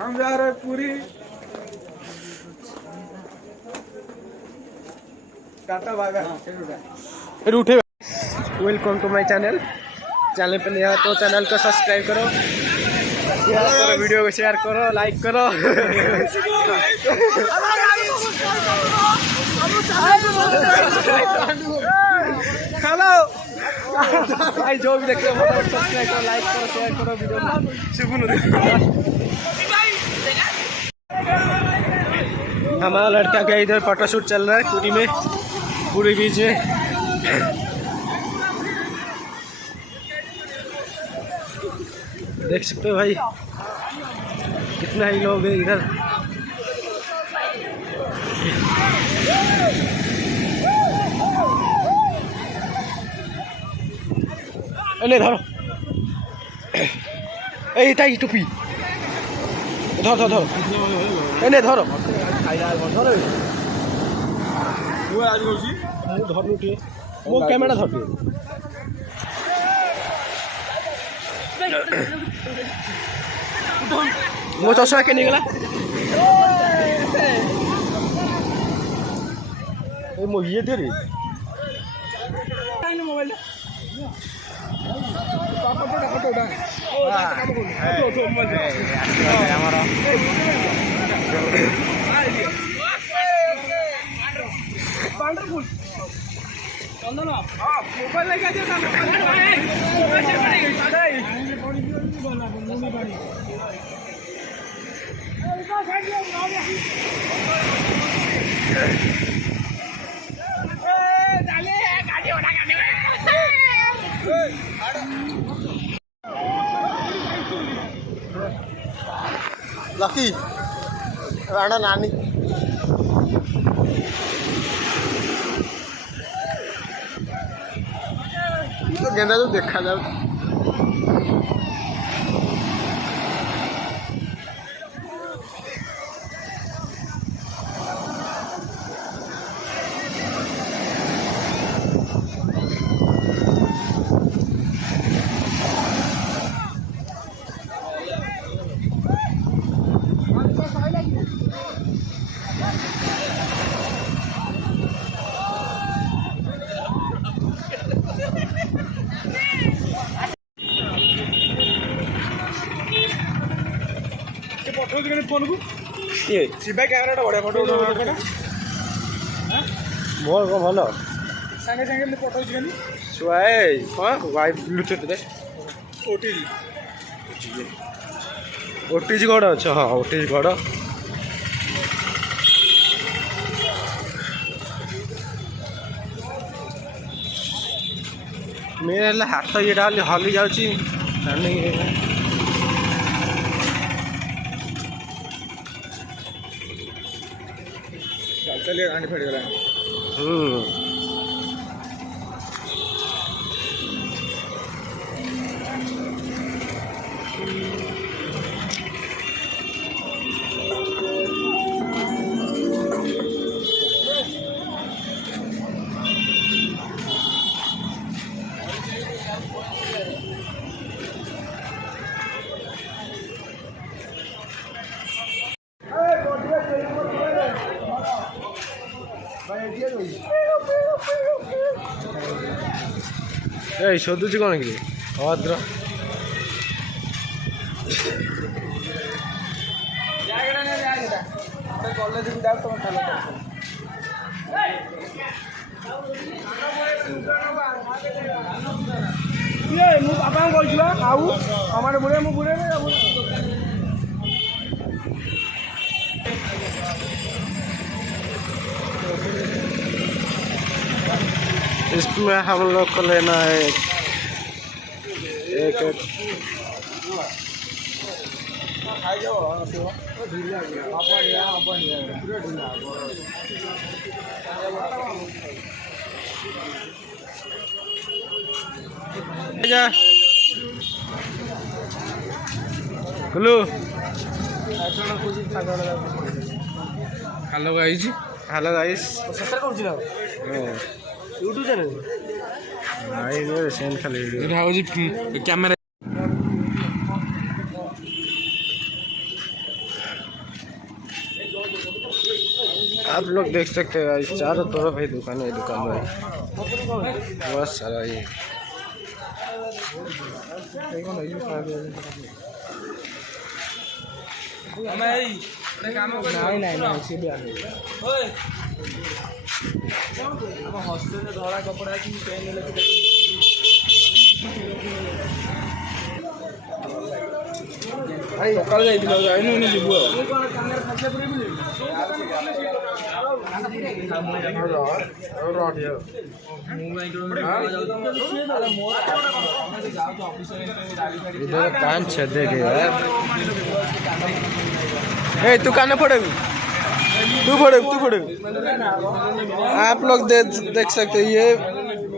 हम जा रहे पूरी टाटा बाय बाय फिर उठे। वेलकम टू माय चैनल पे नया तो चैनल को सब्सक्राइब करो, शेयर करो, वीडियो को शेयर करो, लाइक करो। हेलो भाई, जो भी देखते हो सब्सक्राइब करो, लाइक करो, शेयर करो वीडियो। हमारा लड़का का इधर फोटोशूट चल रहा है पूरी में, पूरी बीच में। देख सकते हो भाई कितना ही लोग हैं इधर। अरे धरो, ए ताई टोपी धर धर धर, एने धरो धरो, वो आज गौसी मु धरनु टे, मो कैमरा धरते। मो चश्मा के निकला ए मो ये थे रे मोबाइल लकी राणा नानी तो गेंदा तो देखा जाओ। फोन को ये शिवा कैमरा बढ़िया फोटो उठा मोर को भलो संगे संगे फोटो उठनी सुआए हां वाई ब्लूटूथ रे ओटीजी गड अच्छा। हां ओटीजी गड मेरे हाथ ये हली जाऊँगी चलिए गाड़ी फट गया। ए शोधुची कौन कि अभद्र बापा कहूँ बुढ़े मु बुढ़े इसमें हम लोग को लेना है एक hello guys, hello guys YouTube channel भाई मेरे सेंड खाली वीडियो हाउ जी कैमरा आप लोग देख सकते हैं इस चारों तरफ ही दुकान है, दुकान है बहुत सारा ये। इधर कान छेदे के यार। ए तू कान फोड़े, तू फोड़े। आप लोग देख सकते हैं, ये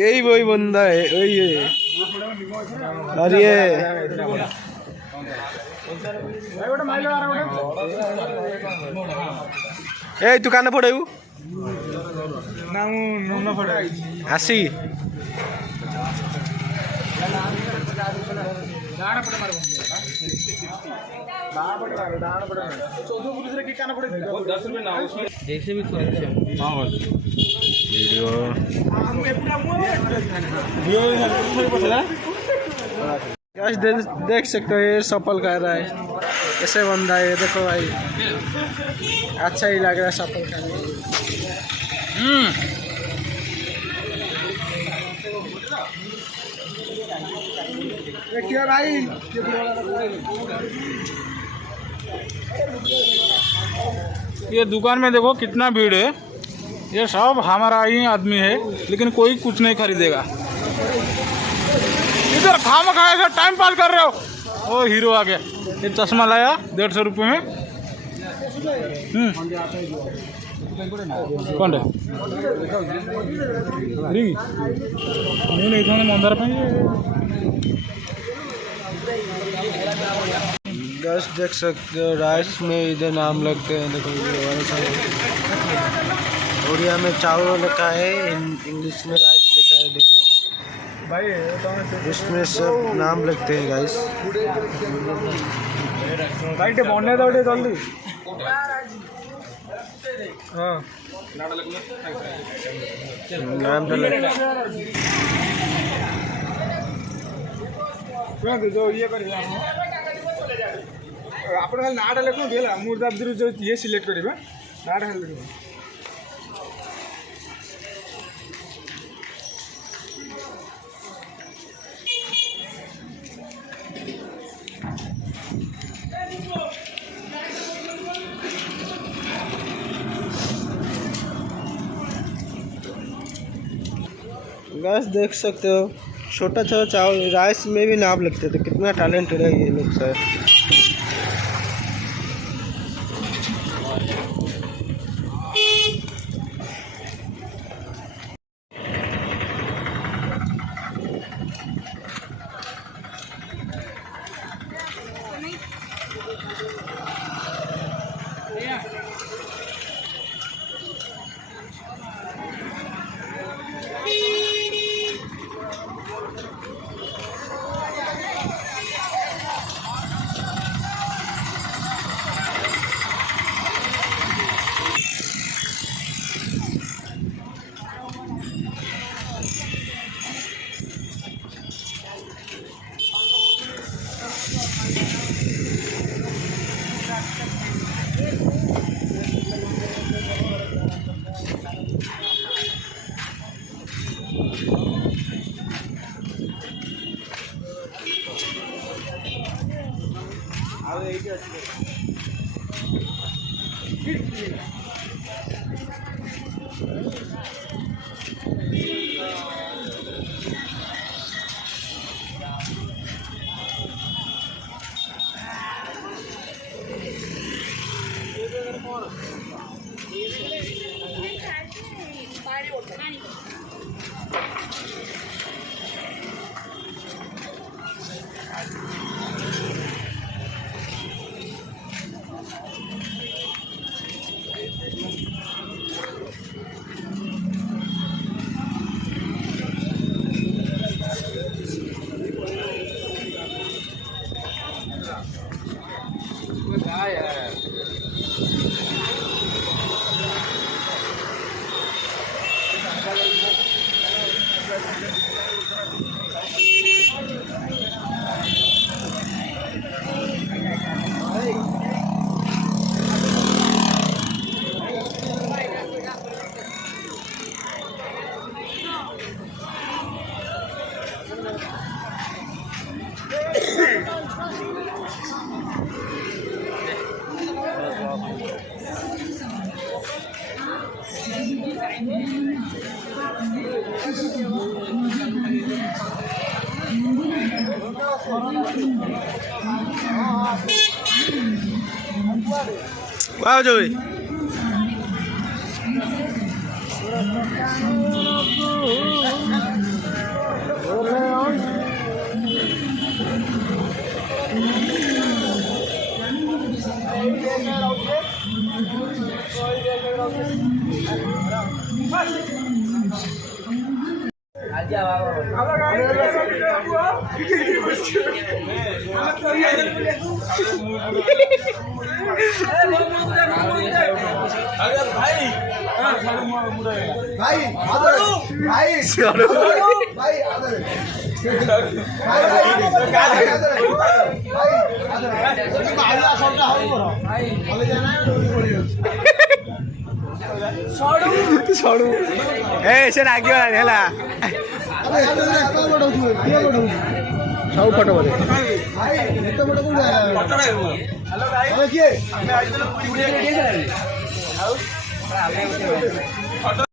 यही वही बंदा है, यही है। और ये ए तू कान फोड़े आसी देख सकते हो, ये सफल खा रहा है, कैसे बंदा है देखो भाई, अच्छा ही लग रहा है सफल खाने में। क्या भाई ये दुकान में देखो कितना भीड़ है, ये सब हमारा ही आदमी है, लेकिन कोई कुछ नहीं खरीदेगा। इधर खाम खा ऐसा टाइम पास कर रहे हो। ओ हीरो आ गया, ये चश्मा लाया 150 रुपये में। कौन है नहीं था मंदार गैस देख सकते हो, राइस में इधर नाम लगते हैं देखो, उड़िया में चावल लिखा है, इंग्लिश में राइस लिखा है देखो भाई, इसमें सब नाम लगते हैं गाइस। जल्दी हाँ नाम तो जो ये आप नाटा लिखो दिला मूर्दाब्दी जो ये सिलेक्ट करेंगे नाटा लिखो। गैस देख सकते हो, छोटा छोटा चावल राइस में भी नाम लगते थे, कितना टैलेंटेड है ये लोग सर। Wow rồi. ସେ ରାଗିଗଲାଣି ହେଲା ସବୁ ଫଟୋ ବୋଧେ